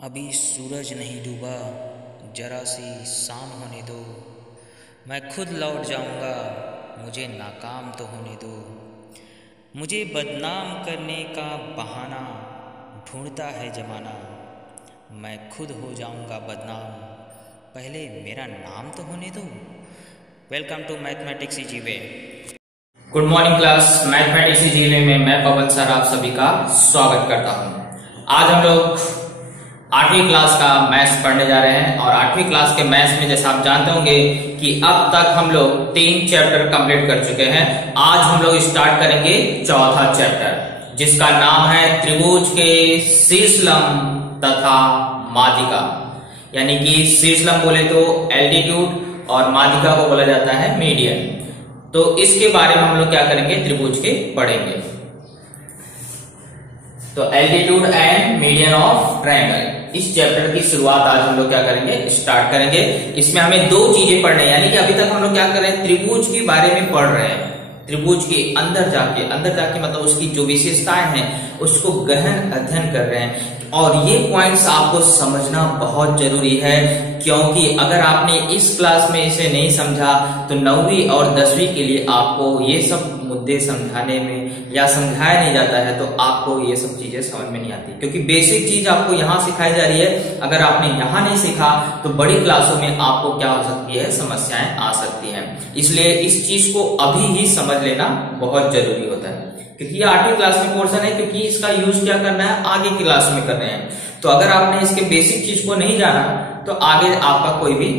अभी सूरज नहीं डूबा, जरा सी शाम होने दो। मैं खुद लौट जाऊंगा, मुझे नाकाम तो होने दो। मुझे बदनाम करने का बहाना ढूंढता है जमाना। मैं खुद हो जाऊंगा बदनाम, पहले मेरा नाम तो होने दो। वेलकम टू मैथमेटिक्स जीवे। Good morning class. मैथमेटिक्स जीवे में मैं पवन सर आप सभी का स्वागत करता हूं। आज हम लोग 8वीं क्लास का मैथ्स पढ़ने जा रहे हैं और 8वीं क्लास के मैथ्स में जैसा आप जानते होंगे कि अब तक हम लोग 3 चैप्टर कंप्लीट कर चुके हैं। आज हम लोग स्टार्ट करेंगे चौथा चैप्टर, जिसका नाम है त्रिभुज के शीर्षलंब तथा माध्यिका। यानी कि शीर्षलंब बोले तो एल्टीट्यूड और माध्यिका को बोला जाता है मीडियन। तो इसके बारे में हम लोग क्या करेंगे, त्रिभुज के पढ़ेंगे। तो altitude and median of triangle, इस चैप्टर की शुरुआत आज हम लोग क्या करेंगे, स्टार्ट करेंगे। इसमें हमें 2 चीजें पढ़ने, यानी कि अभी तक हम लोग क्या कर रहे हैं, त्रिभुज के बारे में पढ़ रहे हैं। त्रिभुज के अंदर जाके मतलब उसकी जो विशेषताएं हैं उसको गहन अध्ययन कर रहे हैं। और ये पॉइंट्स आपको समझना बहुत जरूरी है, क्योंकि अगर आपने इस क्लास में इसे नहीं समझा तो 9वीं और 10वीं के लिए आपको ये सब मुद्दे समझाने में या समझाया नहीं जाता है तो आपको ये सब चीजें समझ में नहीं आती, क्योंकि बेसिक चीज आपको यहाँ सिखाई जा रही है। अगर आपने यहाँ नहीं सीखा तो बड़ी क्लासों में आपको क्या हो सकती है, समस्याएं आ सकती हैं। इसलिए इस चीज को अभी ही समझ लेना बहुत जरूरी होता है, क्योंकि ये 8वीं क्लास में पोर्शन है, क्योंकि इसका यूज क्या करना है, आगे की क्लास में कर रहे हैं। तो अगर आपने इसके बेसिक चीज को नहीं जाना तो आगे आपका कोई भी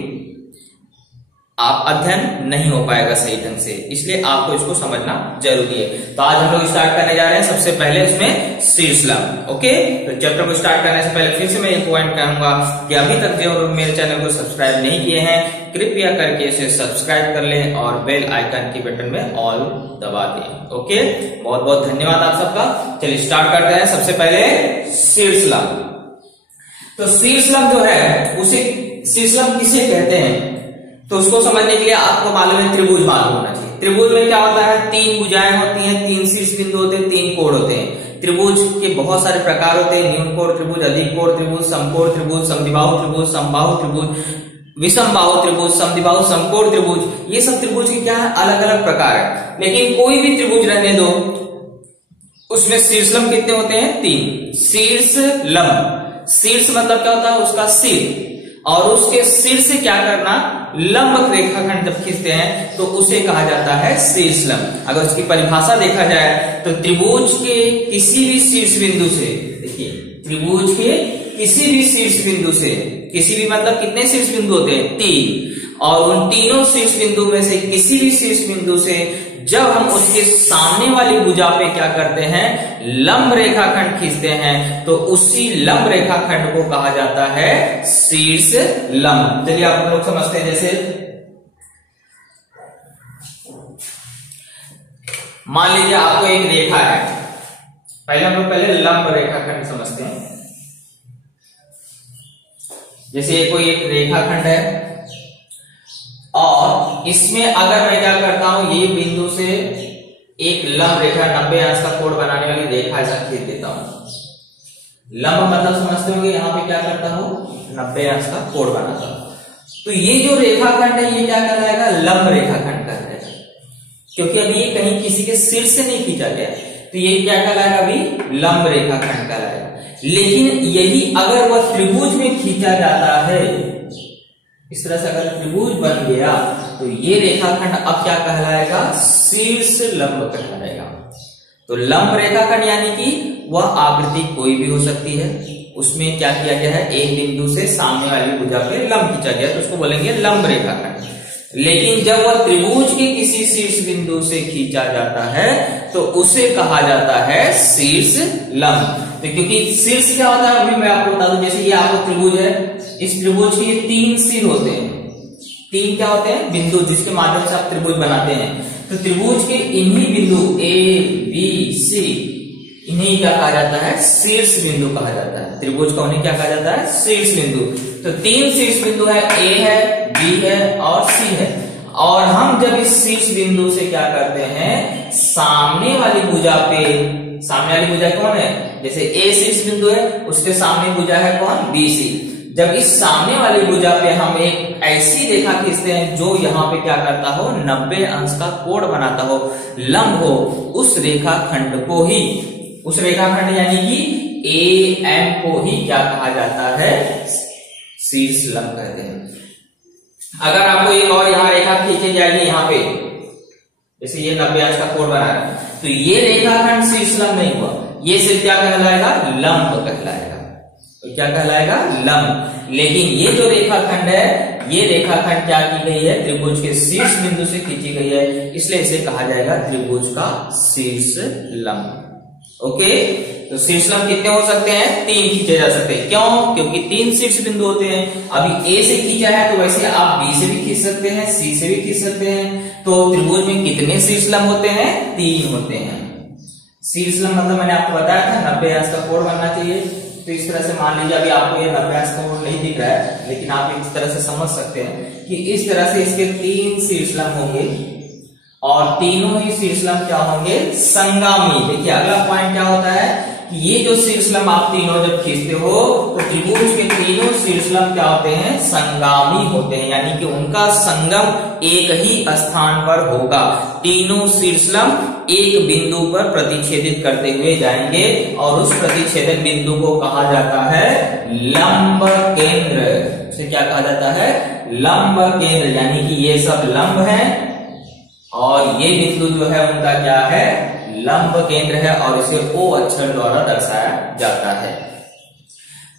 अध्ययन नहीं हो पाएगा सही ढंग से, इसलिए आपको इसको समझना जरूरी है। तो आज हम लोग स्टार्ट करने जा रहे हैं सबसे पहले इसमें शीर्षलंब। ओके, तो चैप्टर को स्टार्ट करने से पहले फिर से मैं एक पॉइंट कहूंगा कि अभी तक जो लोग मेरे चैनल को सब्सक्राइब नहीं किए हैं, कृपया करके इसे सब्सक्राइब कर लें और बेल आइकन की बटन में ऑल दबा दें। ओके, बहुत बहुत धन्यवाद आप सबका। चलिए स्टार्ट करते हैं। सबसे पहले शीर्षलंब। तो शीर्षलंब जो है उसे शीर्षलंब किसे कहते हैं, तो उसको समझने के लिए आपको मालूम है त्रिभुज मालूम होना चाहिए। त्रिभुज में क्या होता है, 3 भुजाएं होती हैं, 3 शीर्ष बिंदु होते हैं, 3 कोण होते हैं। त्रिभुज के बहुत सारे प्रकार होते हैं, न्यून कोण त्रिभुज, अधिक कोण त्रिभुज, समकोण त्रिभुज, समद्विबाहु त्रिभुज, समबाहु त्रिभुज, विषमबाहु त्रिभुज, समद्विबाहु समकोण त्रिभुज। ये सब त्रिभुज के क्या है, अलग अलग प्रकार है। लेकिन कोई भी त्रिभुज रहने दो, उसमें शीर्षलंब कितने होते हैं, 3 शीर्षलंब। शीर्ष मतलब क्या होता है, उसका सिर, और उसके सिर से क्या करना, लंब रेखाखंड जब खींचते हैं तो उसे कहा जाता है शीर्षलंब। अगर उसकी परिभाषा देखा जाए तो त्रिभुज के किसी भी शीर्ष बिंदु से, देखिए त्रिभुज के किसी भी शीर्ष बिंदु से, किसी भी मतलब कितने शीर्ष बिंदु होते हैं, 3, और उन तीनों शीर्ष बिंदु में से किसी भी शीर्ष बिंदु से जब हम उसके सामने वाली भुजा पे क्या करते हैं, लंब रेखाखंड खींचते हैं, तो उसी लंब रेखाखंड को कहा जाता है शीर्षलंब। चलिए आप लोग समझते हैं। जैसे मान लीजिए आपको एक रेखा है, पहले हम लोग पहले लंब रेखाखंड समझते हैं। जैसे ये कोई एक रेखाखंड है और इसमें अगर मैं क्या करता हूं, ये बिंदु से एक लंब रेखा 90 अंश का कोण बनाने वाली रेखा ऐसा खींच देता हूं। लंब मतलब समझते होंगे, यहां पे क्या करता हूं, 90 अंश का कोण बनाता हूं। तो ये जो रेखाखंड है ये क्या कहलाएगा, लंब रेखाखंड कहलाएगा, क्योंकि अभी ये कहीं किसी के सिर से नहीं खींचा गया, तो ये क्या कहलाएगा, अभी लंब रेखाखंड कहलाएगा। लेकिन यही अगर वह त्रिभुज में खींचा जाता है, इस तरह से अगर त्रिभुज बन गया तो ये रेखाखंड अब क्या कहलाएगा, शीर्षलंब कहलाएगा। तो लंब रेखाखंड यानी कि वह आकृति कोई भी हो सकती है, उसमें क्या किया गया है, एक बिंदु से सामने वाली भुजा पे लंब खींचा गया, तो उसको बोलेंगे लंब रेखाखंड। लेकिन जब वह त्रिभुज के किसी शीर्ष बिंदु से खींचा जाता है तो उसे कहा जाता है शीर्षलंब। तो क्योंकि शीर्ष क्या होता है, अभी मैं आपको बता दूं। जैसे ये आपको त्रिभुज है, इस त्रिभुज के 3 सिर होते हैं, 3 क्या होते हैं, बिंदु, जिसके माध्यम से आप त्रिभुज बनाते हैं। तो त्रिभुज के इन्हीं बिंदु A, B, C, इन्हीं क्या कहा जाता है, शीर्ष बिंदु कहा जाता है। त्रिभुज का उन्हें क्या कहा जाता है, शीर्ष बिंदु। तो 3 शीर्ष बिंदु है, A है, B है और C है। और हम जब इस शीर्ष बिंदु से क्या करते हैं, सामने वाली भुजा पे, सामने वाली भुजा कौन है, जैसे ए शीर्ष बिंदु है, उसके सामने भुजा है कौन, BC। जब इस सामने वाली भुजा पे हम एक ऐसी रेखा खींचते हैं जो यहाँ पे क्या करता हो, 90 अंश का कोण बनाता हो, लंब हो, उस रेखाखंड को ही, उस रेखाखंड यानी कि AM को ही क्या कहा जाता है, शीर्ष लंब कहते हैं। अगर आपको एक और यहाँ रेखा खींची जाएगी यहाँ पे, जैसे ये 90 अंश का कोण बना है, तो ये रेखाखंड शीर्ष लंब नहीं हुआ, ये सिर्फ क्या कहलाएगा, लंब कहलाएगा। तो क्या कहलाएगा, लंब। लेकिन ये जो रेखाखंड है, ये रेखाखंड क्या की गई है, त्रिभुज के शीर्ष बिंदु से खींची गई है, इसलिए इसे कहा जाएगा त्रिभुज का शीर्ष लंब। ओके, तो शीर्ष लंब कितने हो सकते हैं, 3 खींचे जा सकते हैं। क्यों, क्योंकि 3 शीर्ष बिंदु होते हैं। अभी A से खींचा है तो वैसे आप B से भी खींच सकते हैं, C से भी खींच सकते हैं। तो त्रिभुज में कितने शीर्ष लंब होते हैं, 3 होते हैं। शीर्ष लंब मतलब मैंने आपको बताया था 90 अंश का कोण बनना चाहिए। तो इस तरह से मान लीजिए अभी आपको ये 90 अंश का कोण नहीं दिख रहा है, लेकिन आप इस तरह से समझ सकते हैं कि इस तरह से इसके 3 शीर्ष लंब होंगे और तीनों ही शीर्ष लंब क्या होंगे, संगामी। देखिए अगला पॉइंट क्या होता है कि ये जो शीर्ष लंब आप तीनों जब खींचते हो तो त्रिभुज के तीनों शीर्ष लंब क्या होते हैं, संगामी होते हैं, यानी कि उनका संगम एक ही स्थान पर होगा। तीनों शीर्ष लंब एक बिंदु पर प्रतिच्छेदित करते हुए जाएंगे और उस प्रतिच्छेदन बिंदु को कहा जाता है लंब केंद्र। इसे क्या कहा जाता है, लंब केंद्र, यानी कि ये सब लंब है और ये बिंदु जो है उनका क्या है, लंब केंद्र है और इसे O अक्षर द्वारा दर्शाया जाता है।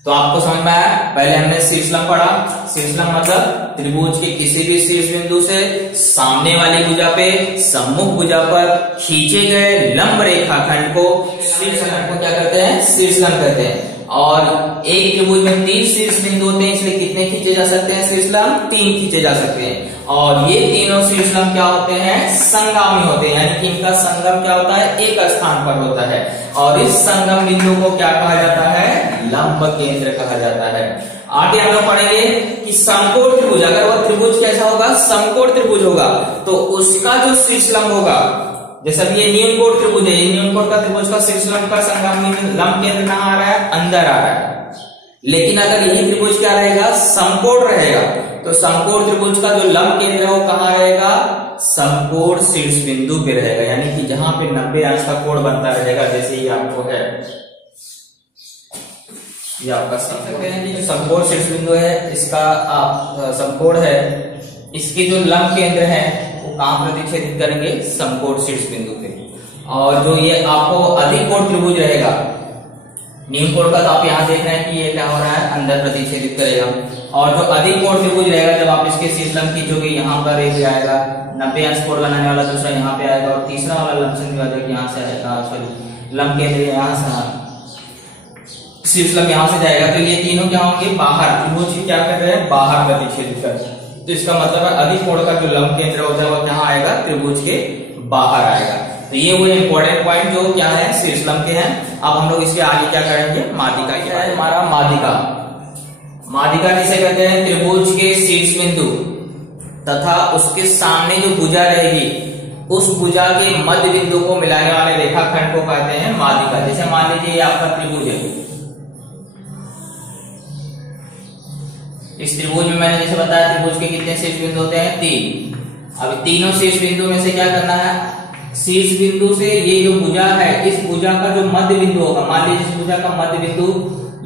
तो आपको समझ में आया, पहले हमने शीर्ष लंब पढ़ा। शीर्ष लंब मतलब त्रिभुज के किसी भी शीर्ष बिंदु से सामने वाली भुजा पे, सम्मुख भुजा पर खींचे गए लंब रेखाखंड को, शीर्ष लंब को क्या कहते हैं, शीर्ष लंब कहते हैं। और एक त्रिभुज में 3 शीर्ष बिंदु होते हैं, इसलिए कितने खींचे जा सकते हैं शीर्ष लंब, 3 खींचे जा सकते हैं। और ये तीनों शीर्ष लंब क्या होते हैं, संगामी होते हैं, यानी कि इनका संगम क्या होता है, एक स्थान पर होता है और इस संगम बिंदु को क्या कहा जाता है, लंब केंद्र कहा जाता है। आगे हम लोग पढ़ेंगे कि समकोण त्रिभुज, अगर वह त्रिभुज कैसा होगा, समकोण त्रिभुज होगा, तो उसका जो शीर्ष लंब होगा, जैसे ये न्यून कोण त्रिभुज है, न्यून कोण का त्रिभुज का शीर्ष लंब का संगामी लंब केंद्र कहां आ रहा है, अंदर आ रहा है। लेकिन अगर यही त्रिभुज क्या रहेगा, समकोण रहेगा, तो समकोण त्रिभुज का जो लंब केंद्र है वो कहां रहेगा, समकोण शीर्ष बिंदु पे रहेगा, यानी कि जहां पे 90 अंश का कोण बनता रहेगा। जैसे ये आपको है, ये आपका समझ सकते हैं कि जो समकोण शीर्ष बिंदु है, इसका आप समकोण है, इसके जो लंब केंद्र है वो कहां प्रतिच्छेदित करेंगे, समकोण शीर्ष बिंदु पे। और जो ये आपको अधिक कोण त्रिभुज रहेगा, न्यून कोण का, तो आप यहाँ देख रहे हैं कि ये क्या हो रहा है, अंदर प्रतिच्छेदित करेगा। और जो अधिक कोण त्रिभुज रहेगा, जब आप इसके शीर्ष लंब खींचोगे, यहाँ पर एक आएगा 90 अंश कोण बनाने वाला, दूसरा यहाँ पे आएगा और तीसरा वाला लंब यहाँ से आएगा, सॉरी लंब केंद्र यहाँ से, शीर्ष लंब यहाँ से जाएगा। तो ये तीनों क्या होंगे, बाहर, त्रिभुज क्या कर रहे हैं, बाहर प्रतिच्छेदित कर रहे हैं। तो इसका मतलब है अधिक कोण का जो लंब केंद्र होता है वो कहाँ आएगा, त्रिभुज के बाहर आएगा। तो ये वो इंपॉर्टेंट पॉइंट जो क्या है, शीर्ष लंब के हैं। अब हम लोग इसके आगे क्या करेंगे, माध्यिका। क्या है हमारा माध्यिका, माध्यिका किसे कहते हैं, त्रिभुज के शीर्ष बिंदु तथा उसके सामने जो भुजा रहेगी, उस भुजा के मध्य बिंदु को मिलाने वाले रेखाखंड को कहते हैं माध्यिका। जैसे मान लीजिए ये आपका त्रिभुज है, इस त्रिभुज में मैंने जैसे बताया त्रिभुज के कितने शीर्ष बिंदु होते हैं, 3। अब तीनों शीर्ष बिंदु में से क्या करना है, शीर्ष बिंदु से ये जो भुजा है, इस भुजा का जो मध्य बिंदु होगा, मान लीजिए इस भुजा का मध्य बिंदु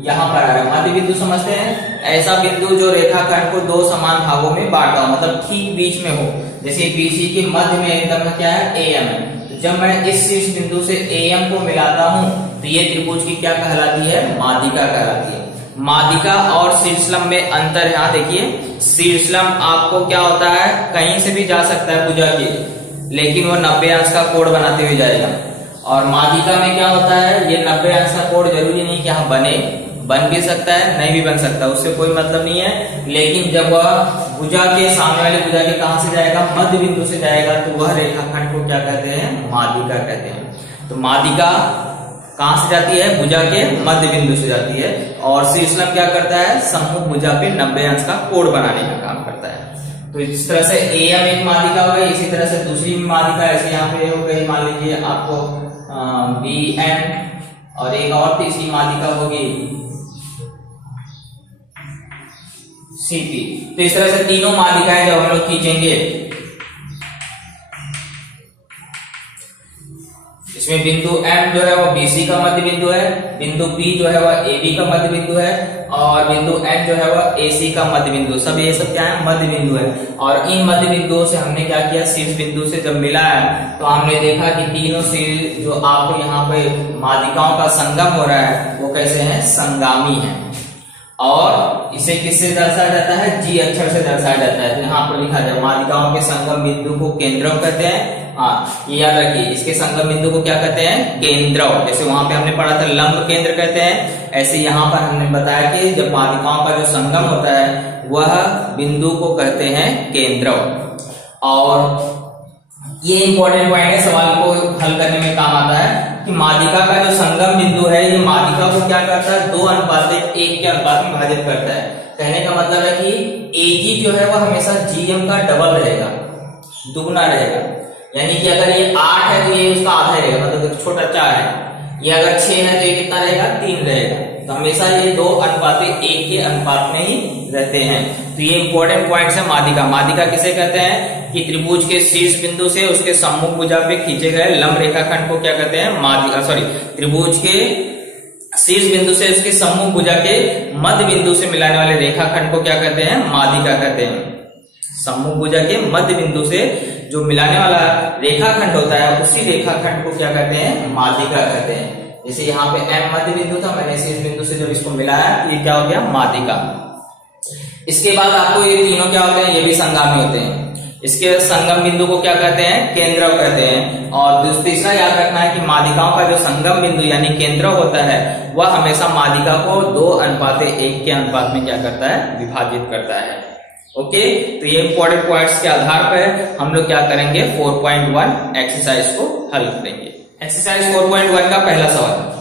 यहाँ पर आ रहा है। मध्य बिंदु समझते हैं, ऐसा बिंदु जो रेखाखंड को 2 समान भागों में बांटा हो, मतलब ठीक बीच में हो। जैसे BC के मध्य में एकदम क्या है, AM है। तो जब मैं इस शीर्ष बिंदु से AM को मिलाता हूं तो ये त्रिभुज की क्या कहलाती है, माध्यिका कहलाती है। माध्यिका और शीर्ष लंब में अंतर, यहाँ देखिए शीर्ष लंब आपको क्या होता है, कहीं से भी जा सकता है भुजा के, लेकिन वो 90 अंश का कोण बनाते हुए जाएगा। और माध्यिका में क्या होता है, ये 90 अंश का कोण जरूरी नहीं कि यहाँ बन भी सकता है, नहीं भी बन सकता, उससे कोई मतलब नहीं है। लेकिन जब वह भुजा के सामने वाले भुजा के कहां से जाएगा, मध्य बिंदु से जाएगा, तो वह रेखाखंड को क्या कहते हैं, माध्यिका कहते हैं। तो माध्यिका कहां से जाती है, भुजा के मध्य बिंदु से जाती है। और शीर्ष लंब क्या करता है, सम्मुख भुजा पे 90 अंश का कोण बनाने का काम करता है। तो इस तरह से AM एक माध्यिका हो गई, इसी तरह से दूसरी माध्यिका ऐसे यहाँ पे हो गई, मान लीजिए आपको BN और एक और तीसरी माध्यिका होगी सीपी। तो इस तरह से तीनों माध्यिकाएं जब हम लोग खींचेंगे, इसमें बिंदु M जो है वो BC का मध्य बिंदु है, बिंदु P जो है वह AB का मध्य बिंदु है, और बिंदु N जो है वह AC का मध्य बिंदु। सब ये सब क्या है, मध्य बिंदु है। और इन मध्य बिंदुओं से हमने क्या किया, शीर्ष बिंदु से जब मिला है तो हमने देखा कि तीनों शीर्ष जो आपको यहाँ पे माध्यिकाओं का संगम हो रहा है वो कैसे है, संगामी है। और इसे किससे दर्शाया जाता है, G अक्षर से दर्शाया जाता है। तो यहाँ पर लिखा जाए माध्यिकाओं के संगम बिंदु को केंद्रक कहते हैं। हाँ, ये याद रखिए, इसके संगम बिंदु को क्या कहते हैं, केंद्रक। जैसे वहां पे हमने पढ़ा था लंब केंद्र कहते हैं, ऐसे यहाँ पर हमने बताया कि जब माध्यिकाओं का जो संगम होता है वह बिंदु को कहते हैं केंद्रक। और ये इंपॉर्टेंट पॉइंट है, सवाल को हल करने में काम आता है कि माध्यिका का जो संगम बिंदु है ये माध्यिका को क्या करता है, 2:1 के अनुपात में विभाजित करता है। कहने का मतलब है कि AG जो है वह हमेशा GM का डबल रहेगा, दुगना रहेगा। यानी कि अगर ये 8 है तो ये उसका आधा रहेगा, मतलब छोटा 4 है। ये अगर 6 है तो ये कितना रहेगा, 3 रहेगा। तो हमेशा ये 2:1 के अनुपात में ही रहते हैं। तो ये इंपॉर्टेंट पॉइंट्स है माध्यिका। माध्यिका किसे कहते हैं कि त्रिभुज के शीर्ष बिंदु से उसके सम्मुख भुजा पे खींचे गए लंब रेखाखंड को क्या कहते हैं, माध्यिका। त्रिभुज के शीर्ष बिंदु से उसके सम्मुख भुजा के मध्य बिंदु से मिलाने वाले रेखाखंड को क्या कहते हैं, माध्यिका कहते हैं। सम्मुख भुजा के मध्य बिंदु से जो मिलाने वाला रेखाखंड होता है उसी रेखाखंड को क्या कहते हैं, माध्यिका कहते हैं। जैसे यहाँ पे M मध्य बिंदु था, मैंने शीर्ष बिंदु से जब इसको मिलाया ये क्या हो गया, माध्यिका। इसके बाद आपको ये तीनों क्या होते हैं, ये भी संगामी होते हैं। इसके संगम बिंदु को क्या कहते हैं, केंद्रक कहते हैं। और तीसरा याद रखना है कि माध्यिकाओं का जो संगम बिंदु यानी केंद्रक होता है वह हमेशा माध्यिका को 2:1 के अनुपात में क्या करता है, विभाजित करता है। ओके, तो ये इंपॉर्टेंट पॉइंट्स के आधार पर हम लोग क्या करेंगे, 4.1 एक्सरसाइज को हल करेंगे। एक्सरसाइज 4.1 का पहला सवाल,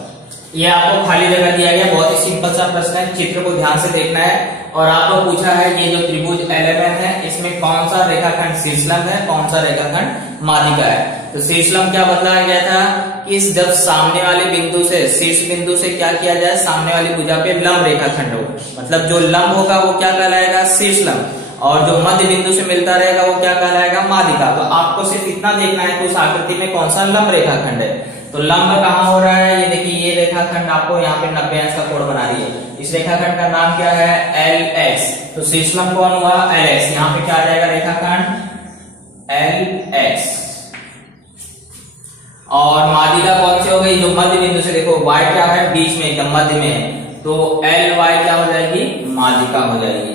ये आपको खाली जगह दिया गया, बहुत ही सिंपल सा प्रश्न है, चित्र को ध्यान से देखना है। और आपको पूछा है ये जो त्रिभुज LMN है इसमें कौन सा रेखाखंड शीर्षलंब है, कौन सा रेखाखंड माध्यिका है। तो शीर्षलंब क्या बतलाया गया था कि जब सामने वाले बिंदु से, शीर्ष बिंदु से क्या किया जाए, सामने वाली भुजा पे लंब रेखाखंड हो, मतलब जो लंब होगा वो क्या कहलाएगा, शीर्षलंब। और जो मध्य बिंदु से मिलता रहेगा वो क्या कहलाएगा, माध्यिका। तो आपको सिर्फ इतना देखना है कि उस आकृति में कौन सा लंब रेखाखंड है। तो लंब कहाँ हो रहा है, ये देखिए ये रेखाखंड आपको यहाँ पे 90 अंश का कोण बना रही है। इस रेखाखंड का नाम क्या है, LX। तो शीर्षलंब कौन हुआ, LX। यहाँ पे क्या आ जाएगा, रेखाखंड LX। और माध्यिका कौन सी हो गई, जो मध्य बिंदु से, देखो Y क्या है, बीच में एकदम मध्य में, तो LY क्या हो जाएगी, माध्यिका हो जाएगी।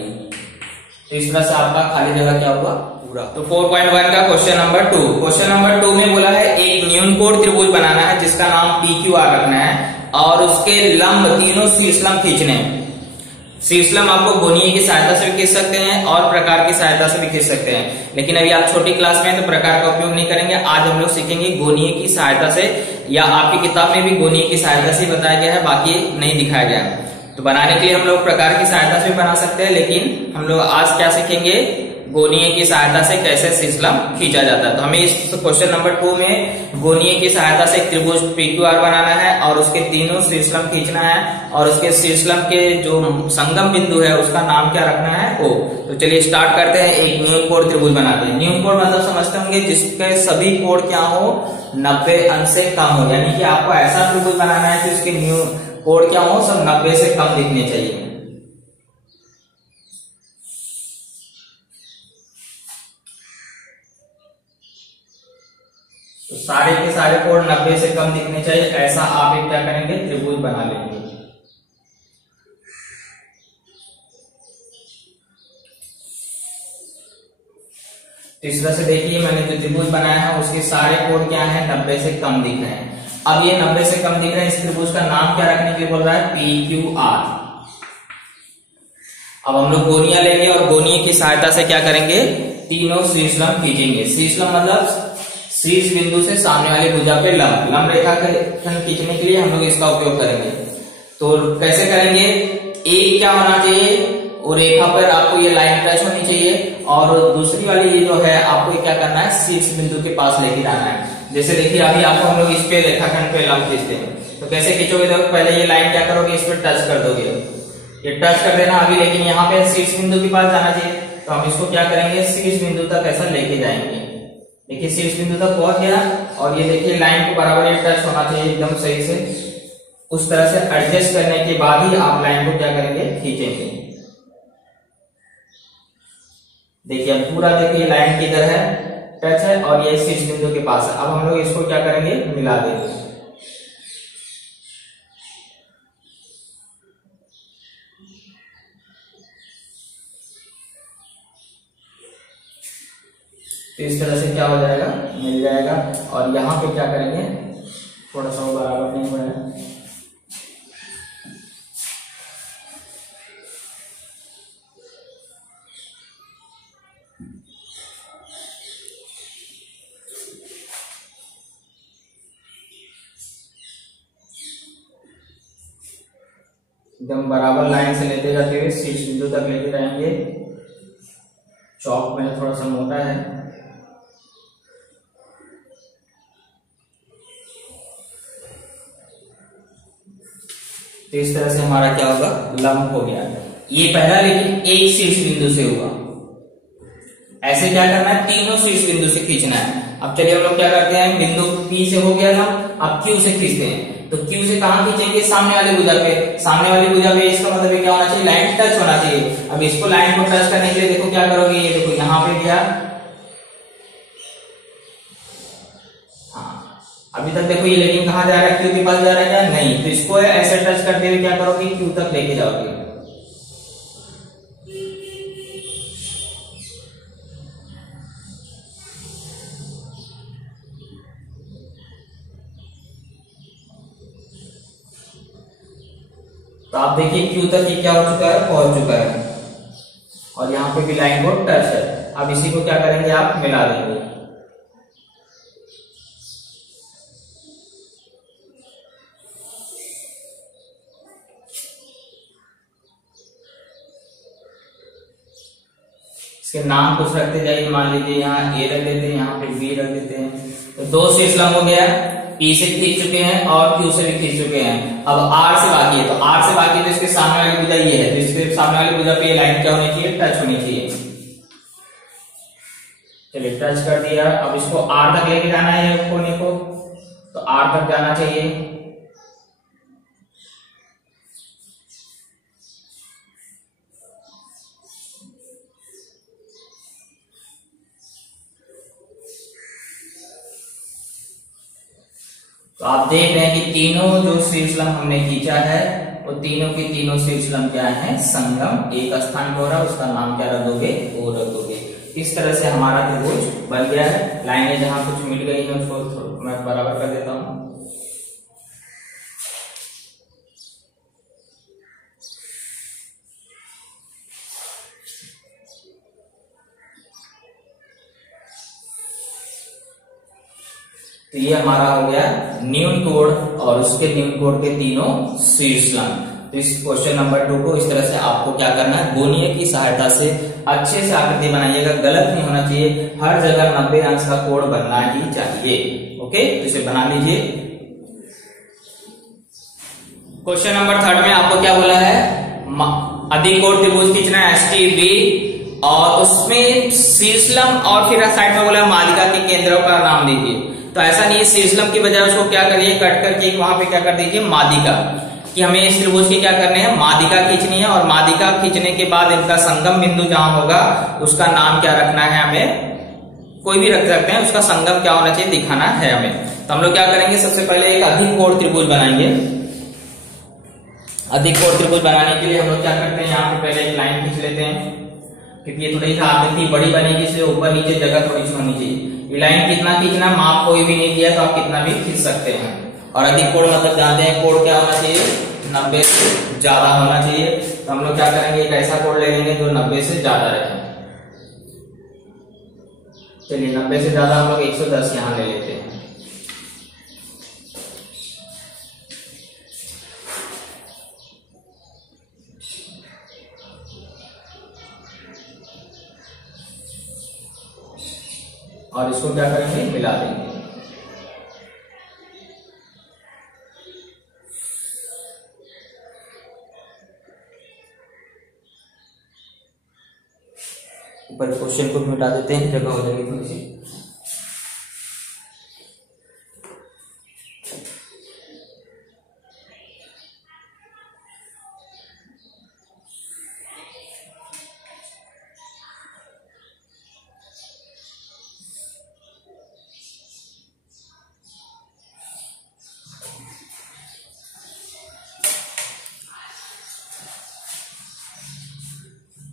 तो इस तरह से आपका खाली जगह क्या होगा, पूरा। तो 4.1 का क्वेश्चन नंबर 2। क्वेश्चन नंबर 2 में बोला है एक न्यूनकोण त्रिभुज बनाना है जिसका नाम PQR रखना है और उसके लंब तीनों शीर्षलंब खींचने हैं। शीर्षलंब आपको गोनीय की सहायता से भी खींच सकते हैं और प्रकार की सहायता से भी खींच सकते हैं, लेकिन अभी आप छोटी क्लास में हैं तो प्रकार का उपयोग नहीं करेंगे। आज हम लोग सीखेंगे गोनीय की सहायता से, या आपकी किताब में भी गोनीय की सहायता से बताया गया है, बाकी नहीं दिखाया गया है। तो बनाने के लिए हम लोग प्रकार की सहायता से भी बना सकते हैं, लेकिन हम लोग आज क्या सीखेंगे, गोनीय की सहायता से कैसे शीर्षलंब खींचा जाता है। तो हमें इस क्वेश्चन नंबर 2 में गोनीय की सहायता से एक त्रिभुज PQR बनाना है और उसके तीनों शीर्षलंब खींचना है और उसके शीर्षलंब के जो संगम बिंदु है उसका नाम क्या रखना है, O। तो चलिए स्टार्ट करते हैं। एक न्यूनकोण त्रिभुज बनाते हैं। न्यूनकोण मतलब समझते होंगे जिसके सभी कोण क्या हो, 90 अंश से कम हो, यानी कि आपको ऐसा त्रिभुज बनाना है कि उसके कोण क्या हो, सब 90 से कम दिखने चाहिए। तो सारे के सारे कोण 90 से कम दिखने चाहिए, ऐसा आप एक क्या करेंगे, त्रिभुज बना लेंगे। इस तरह से देखिए मैंने जो त्रिभुज बनाया है उसके सारे कोण क्या है, 90 से कम दिख रहे हैं। अब ये 90 से कम दिख रहे हैं, इस त्रिभुज का नाम क्या रखने के लिए बोल रहा है, PQR। अब हम लोग गोनिया लेंगे और गोनीय की सहायता से क्या करेंगे, तीनों शीर्षलंब खींचेंगे। शीर्षलंब मतलब शीर्ष बिंदु से सामने वाली भुजा पे लंब रेखाखंड खींचने के लिए हम लोग इसका उपयोग करेंगे। तो कैसे करेंगे, एक क्या होना चाहिए, और रेखा पर आपको ये लाइन टच होनी चाहिए और दूसरी वाली ये जो है आपको क्या करना है, शीर्ष बिंदु के पास लेके जाना है। जैसे देखिए अभी आपको हम लोग इस पे रेखाखंड पे लंब खींचते हैं, तो कैसे खींचोगे, तो पहले ये लाइन क्या करोगे, इस पे टच कर दोगे, ये टच कर देना अभी, लेकिन यहाँ पे शीर्ष बिंदु के पास जाना चाहिए, तो हम इसको क्या करेंगे, शीर्ष बिंदु तक ऐसा लेके जाएंगे। देखिए शीर्ष बिंदु तक पहुंच गया, और ये देखिए लाइन को बराबर ये टच होना चाहिए एकदम सही से, उस तरह से एडजस्ट करने के बाद ही आप लाइन को क्या करेंगे, खींचेंगे। देखिए अब पूरा देखिए लाइन किधर है, टच है, और ये शीर्ष बिंदु के पास है। अब हम लोग इसको क्या करेंगे, मिला देंगे। तो इस तरह से क्या हो जाएगा, मिल जाएगा। और यहाँ पे क्या करेंगे, थोड़ा सा बराबर नहीं हुआ है, एकदम बराबर लाइन से लेते जाते हुए शीर्ष बिंदु तक लेते जाएंगे। चौक में थोड़ा सा मोटा है, तो इस तरह से हमारा क्या होगा, लंब हो गया। ये पहला लेकिन एक शीर्ष बिंदु से हुआ, ऐसे क्या करना है, तीनों शीर्ष बिंदु से खींचना है। अब चलिए हम लोग क्या करते हैं, बिंदु P से हो गया लंब, अब Q से खींचते हैं। तो Q से कहां खींचेंगे, सामने वाली भुजा पे, सामने वाली भुजा पे, इसका मतलब क्या होना चाहिए, लाइन टच होना चाहिए। अब इसको लाइन को टच करने के लिए देखो क्या करोगे, ये देखो यहाँ पे गया, अभी तक देखो ये लेकिन कहां जा रहा है, Q के पास जा रहा है क्या, नहीं, तो इसको ऐसे टच करते हुए क्या करोगे, Q तक लेके जाओगे। तो आप देखिए Q तक ये क्या हो चुका है, पहुंच चुका है, और यहाँ पे भी लाइन को टच है। अब इसी को क्या करेंगे, आप मिला देंगे। इसके नाम कुछ रखते जाइए, मान लीजिए यहाँ A रख देते हैं, यहाँ पे B रख देते हैं। तो दो शीर्ष लंब हो गया, P से खींच चुके हैं और Q से भी खींच चुके हैं। अब R से बाकी है, तो R से बाकी तो इसके सामने वाली भुजा ये है, तो इसके सामने वाली भुजा पे लाइन क्या होनी चाहिए, टच होनी चाहिए। चलिए टच कर दिया, अब इसको R तक लेके जाना है कोने को, तो R तक जाना चाहिए। तो आप देख रहे हैं कि तीनों जो शीर्षलंब हमने खींचा है वो तीनों के तीनों शीर्षलंब क्या है, संगम। एक स्थान पे हो रहा है, उसका नाम क्या रख दोगे, O रख दोगे। इस तरह से हमारा त्रिभुज बन गया है। लाइनें जहां कुछ मिल गई है उसको मैं बराबर कर देता हूं। तो ये हमारा हो गया न्यून कोण और उसके न्यून कोण के तीनों शीर्षलंब। तो इस क्वेश्चन नंबर 2 को इस तरह से आपको क्या करना है, गोनीय की सहायता से अच्छे से आकृति बनाइएगा, गलत नहीं होना चाहिए, हर जगह 90 अंश का कोण बनना ही चाहिए। ओके, तो इसे बना लीजिए। क्वेश्चन नंबर 3 में आपको क्या बोला है, अधिक कोण त्रिभुज खींचना है STB, और उसमें शीर्षलंब और फिर साइड में बोला मालिका के केंद्रों का नाम दीजिए। तो ऐसा नहीं है, शीर्षलंब की बजाय उसको क्या करिए, कट करके वहां पे क्या कर दीजिए, मादिका, कि हमें इस त्रिभुज की क्या करने हैं, मादिका खींचनी है, और मादिका खींचने के बाद इनका संगम बिंदु जहां होगा उसका नाम क्या रखना है, हमें कोई भी रख सकते हैं, उसका संगम क्या होना चाहिए दिखाना है हमें। तो हम लोग क्या करेंगे, सबसे पहले एक अधिक कोण त्रिभुज बनाएंगे। अधिक कोण त्रिभुज बनाने के लिए हम लोग क्या करते हैं, यहाँ पे पहले एक लाइन खींच लेते हैं, क्योंकि ये थोड़ी सी आकृति बड़ी बनेगी, इसलिए ऊपर नीचे जगह थोड़ी सी होनी चाहिए। ये लाइन कितना खींचना, माप कोई भी नहीं दिया तो आप कितना भी खींच सकते हैं। और अधिक कोण मतलब जानते हैं, कोण क्या होना चाहिए, 90 से ज्यादा होना चाहिए। तो हम लोग क्या करेंगे, एक ऐसा कोण ले लेंगे जो 90 से ज्यादा रहे। चलिए 90 से ज्यादा हम लोग 110 यहां ले लेते हैं। और इसको क्या करेंगे, मिला देंगे। ऊपर क्वेश्चन को मिटा देते हैं, जगह हो जाएगी थोड़ी सी।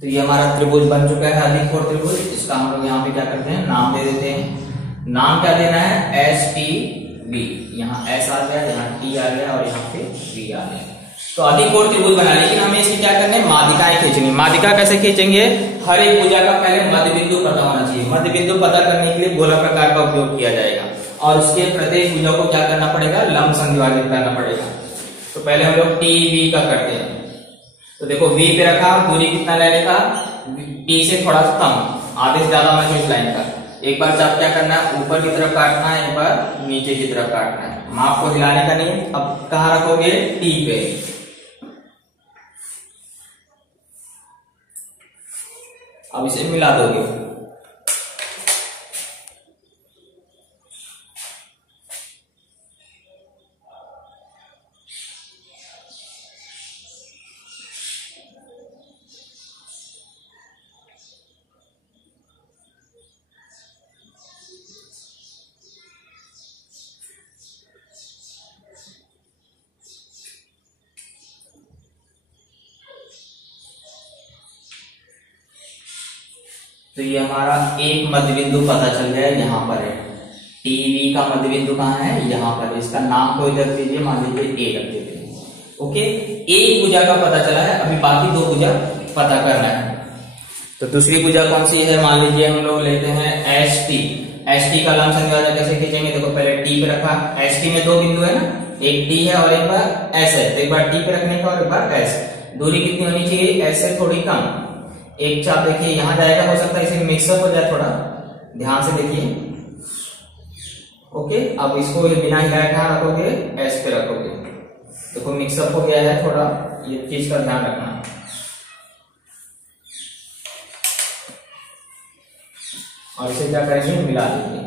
तो ये हमारा त्रिभुज बन चुका है, अधिक कोण त्रिभुज। इसका हम लोग यहाँ पे क्या करते हैं, नाम दे देते हैं। नाम क्या देना है, एस टी बी। यहाँ एस आ गया, यहाँ टी आ गया और यहाँ पे बी आ गया। तो अधिक कोण त्रिभुज बना, लेकिन हमें इसकी क्या करना है, माध्यिकाएं खींचनी। माध्यिका कैसे खींचेंगे, हर एक भुजा का पहले मध्य बिंदु पता होना चाहिए। मध्य बिंदु पता करने के लिए गोला प्रकार का उपयोग किया जाएगा और उसके प्रत्येक भुजा को क्या करना पड़ेगा, लंब संविभाजित करना पड़ेगा। तो पहले हम लोग टी बी का करते हैं। तो देखो V पे रखा, दूरी कितना लेने का, T से थोड़ा सा कम, आधे से ज्यादा होना चाहिए इस लाइन का। एक बार चाप क्या करना है, ऊपर की तरफ काटना है, एक बार नीचे की तरफ काटना है। माप को हिलाने का नहीं। अब कहाँ रखोगे, T पे। अब इसे मिला दोगे। तो ये हमारा एक मध्य बिंदु पता चल गया, यहाँ पर है। टीवी का मध्य बिंदु कहाँ है, यहाँ पर। इसका नाम कोई रख दीजिए, मान लीजिए ए रख देते हैं। ओके, एक भुजा का पता चला है, अभी बाकी दो भुजा पता करना है। तो दूसरी भुजा कौन सी है, मान लीजिए हम लोग लेते हैं एस टी। एस टी का लंब संविभाजन कैसे खींचेंगे, देखो पहले टी पे रखा। एस टी में दो बिंदु है ना, एक टी है और एक बार एस है। तो एक बार टी पे रखने का और एक बार एस। दूरी कितनी होनी चाहिए, एस से थोड़ी कम। एक चाप देखिए यहाँ जाएगा, हो सकता है इसे मिक्सअप हो जाए, थोड़ा ध्यान से देखिए। ओके, अब इसको बिना हिलाए कहाँ रखोगे, एस पे रखोगे। देखो मिक्सअप हो गया है, थोड़ा ये चीज का ध्यान रखना। और इसे क्या करेंगे, मिला देंगे।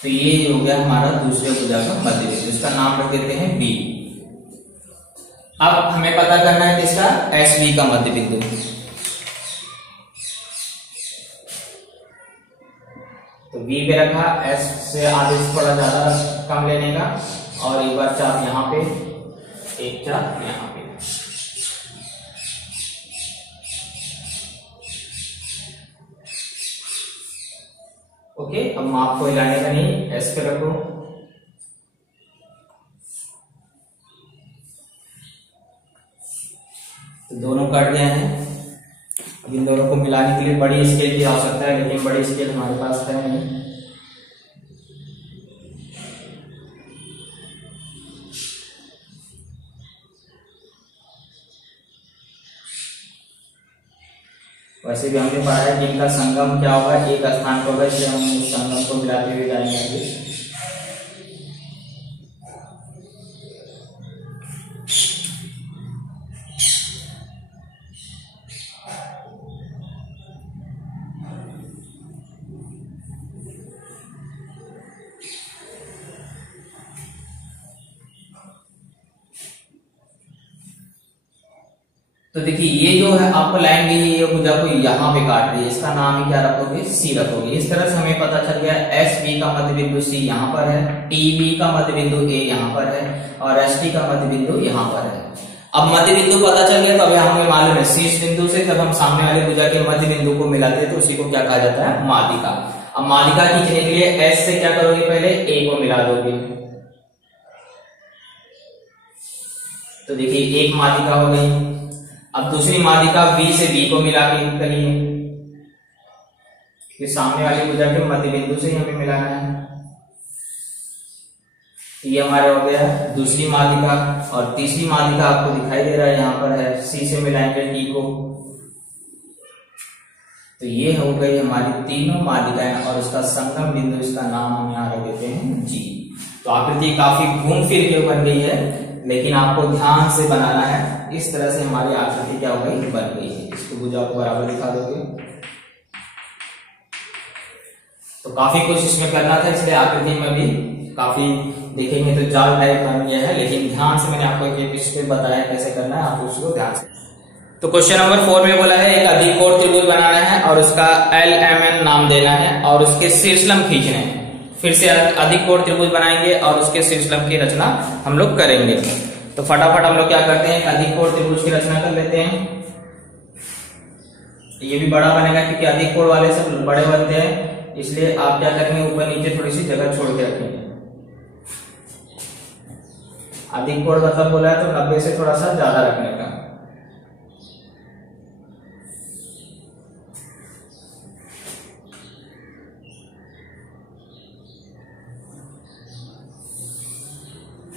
तो ये हो गया हमारा दूसरे भुजा का मध्य बिंदु। इसका नाम रख देते हैं बी। अब हमें पता करना है किसका, एस बी का मध्य बिंदु। तो बी पे रखा, एस से आधे से थोड़ा ज्यादा कम लेने का और एक बार चाप यहाँ पे, एक चाप यहाँ पे। ओके, अब माप को हिलाने का नहीं, एस पे रखो। तो दोनों कट गए हैं। अब इन दोनों को मिलाने के लिए बड़ी स्केल की आवश्यकता है, लेकिन बड़ी स्केल हमारे पास है नहीं। वैसे भी हमने पढ़ा है कि इनका संगम क्या होगा, एक स्थान पर होगा, इसलिए हम उस संगम को मिलाते हुए जाएंगे आगे। तो देखिए ये जो है आपको लाइन दी है, ये भुजा को यहाँ पे काट रही है, इसका नाम ही क्या रखोगे, सी रखोगे। इस तरह से हमें पता चल गया एस बी का मध्य बिंदु सी यहाँ पर है, टी बी का मध्य बिंदु ए यहाँ पर है और एस टी का मध्य बिंदु यहाँ पर है। अब मध्य बिंदु पता चल गया, तो अभी हमें मालूम है शीर्ष बिंदु से जब हम सामने वाले भुजा के मध्य बिंदु को मिलाते हैं तो उसी को क्या कहा जाता है, माध्यिका। अब माध्यिका खींचने के लिए एस से क्या करोगे, पहले ए को मिला दोगे। तो देखिए एक माध्यिका हो गई। अब दूसरी माध्यिका बी से बी को मिला के करिए। कि सामने वाली भुजा के मध्य बिंदु से हमें मिलाना है। ये हमारे हो गया दूसरी माध्यिका, और तीसरी माध्यिका आपको दिखाई दे रहा है यहाँ पर है, सी से मिलाएंगे टी को। तो ये हो गई हमारी तीनों माध्यिकाएं और उसका संगम बिंदु, इसका नाम हम यहाँ रख देते हैं जी। तो आकृति काफी घूम फिर के बन गई है, लेकिन आपको ध्यान से बनाना है। इस तरह से हमारी आकृति क्या हो गई, बन गई है। इसको भुजा को बराबर दिखा दोगे। तो काफी कुछ इसमें करना था, इसलिए आकृति में भी काफी देखेंगे तो जाल टाइप बन गया है, लेकिन ध्यान से मैंने आपको एक स्टेप बताया कैसे करना है, आप उसको ध्यान से। तो क्वेश्चन नंबर 4 में बोला है एक अधिकोण त्रिभुज बनाना है और उसका LMN नाम देना है और उसके शीर्षलंब खींचने हैं। फिर से अधिकोण त्रिभुज बनाएंगे और उसके शीर्षलंब की रचना हम लोग करेंगे। तो फटाफट हम लोग क्या करते हैं, अधिकोण त्रिभुज की रचना कर लेते हैं। ये भी बड़ा बनेगा क्योंकि अधिकोण वाले सब बड़े बनते हैं, इसलिए आप क्या करेंगे, ऊपर नीचे थोड़ी सी जगह छोड़ के रखेंगे। अधिकोण मतलब बोला है तो 90 से थोड़ा सा ज्यादा रखने का।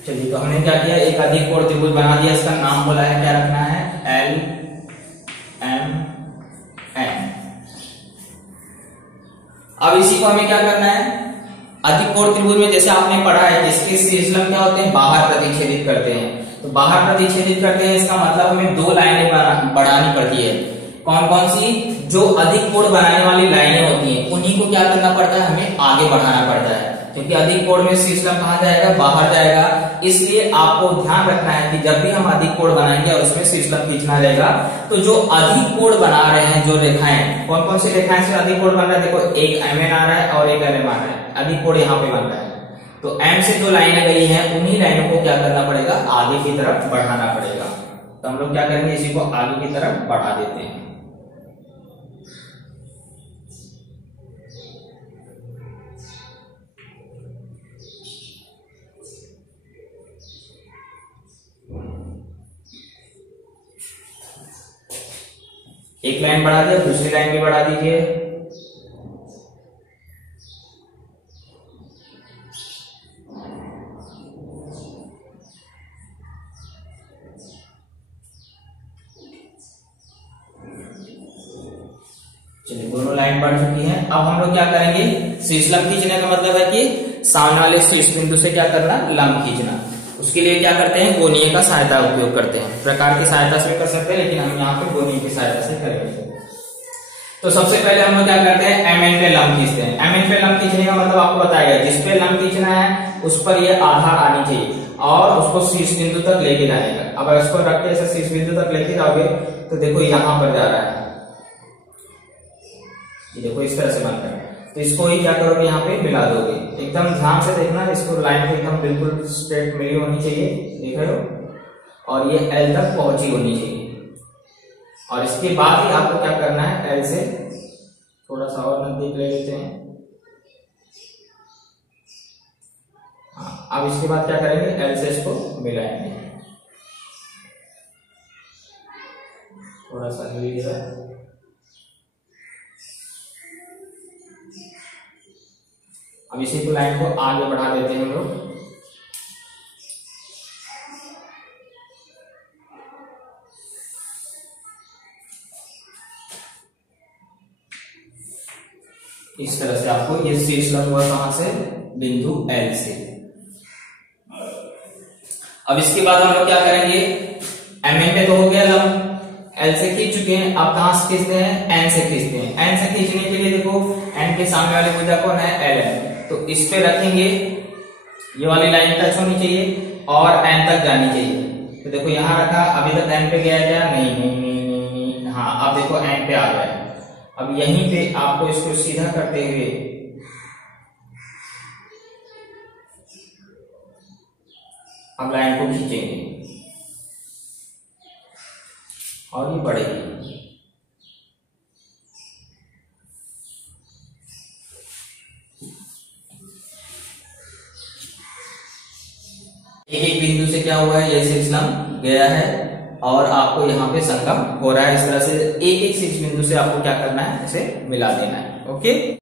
चलिए, तो हमने क्या किया, एक अधिकोण त्रिभुज बना दिया। इसका नाम बोला है, क्या रखना है, LMN। अब इसी को हमें क्या करना है, अधिकोण त्रिभुज में जैसे आपने पढ़ा है जिसके शीर्षलंब क्या होते हैं, बाहर प्रतिच्छेदित करते हैं। तो बाहर प्रतिच्छेदित करते हैं, इसका मतलब हमें 2 लाइनें बढ़ानी पड़ती है। कौन कौन सी, जो अधिकोण बनाने वाली लाइनें होती हैं उन्हीं को क्या करना पड़ता है, हमें आगे बढ़ाना पड़ता है, क्योंकि अधिकोण में शीर्षलंब कहां जाएगा, बाहर जाएगा। इसलिए आपको ध्यान रखना है कि जब भी हम अधिकोण बनाएंगे और उसमें शीर्षलंब खींचना रहेगा, तो जो अधिकोण बना रहे हैं, जो रेखाएं, कौन कौन सी रेखाएं से अधिकोण बन रहा है, देखो एक MN आ रहा है और एक LM आ रहा है, अधिकोण यहाँ पे बन रहा है। तो M से जो लाइनें गई हैं उन्हीं लाइनों को क्या करना पड़ेगा, आगे की तरफ बढ़ाना पड़ेगा। तो हम लोग क्या करेंगे, इसी को आगे की तरफ बढ़ा देते हैं। एक लाइन बढ़ा दिया, दूसरी लाइन भी बढ़ा दीजिए। चलिए, दोनों लाइन बढ़ चुकी हैं। अब हम लोग क्या करेंगे, शीर्षलंब खींचने का मतलब है कि सामने वाले शीर्ष बिंदु से क्या करना, लंब खींचना। उसके लिए क्या करते हैं, गोनीय का सहायता उपयोग करते हैं। प्रकार की सहायता से कर सकते हैं, लेकिन हम यहाँ पे गोनीय की सहायता से करेंगे। तो सबसे पहले हम लोग क्या करते हैं, MN पे लंब खींचते हैं। MN पे लंब खींचने का मतलब आपको बताएगा, जिस पे लंब खींचना है उस पर ये आधार आनी चाहिए और उसको शीर्ष बिंदु तक लेके जाने का। अब इसको रख के ऐसे शीर्ष बिंदु तक लेके जाओगे तो देखो यहाँ पर जा रहा है, ये देखो इस तरह से बनता है। तो इसको ही क्या करोगे, यहाँ पे मिला दोगे। एकदम ध्यान से देखना, इसको लाइन को एकदम बिल्कुल स्ट्रेट मिली होनी चाहिए, देख रहे हो, और ये L तक पहुंची होनी चाहिए। और इसके बाद ही आपको क्या करना है, L से थोड़ा सा और नजदीक ले लेते हैं। हाँ, अब इसके बाद क्या करेंगे, L से इसको मिलाएंगे, थोड़ा सा हिल गया। अब इसी को लाइन को आगे बढ़ा देते हैं हम लोग। इस तरह से आपको ये शीर्षलंब हुआ कहां से, बिंदु L से। अब इसके बाद हम लोग क्या करेंगे, MN पे तो हो गया लंब, L से खींच चुके हैं। अब कहां से खींचते हैं, N से खींचते हैं। N से खींचने के लिए देखो, N के सामने वाली भुजा कौन है, LM। तो इस पे रखेंगे, ये वाली लाइन टच होनी चाहिए और N तक जानी चाहिए। तो देखो यहां रखा, अभी तक N पे गया क्या, नहीं नहीं नहीं नहीं, नहीं। हाँ, अब देखो N पे आ गया। अब यहीं पे आपको इसको सीधा करते हुए अब लाइन को खींचेंगे और ये बढ़ेगी। एक बिंदु से क्या हुआ है, ये शीर्षलंब गया है और आपको यहाँ पे संगम हो रहा है। इस तरह से एक एक शीर्ष बिंदु से आपको क्या करना है, इसे मिला देना है। ओके।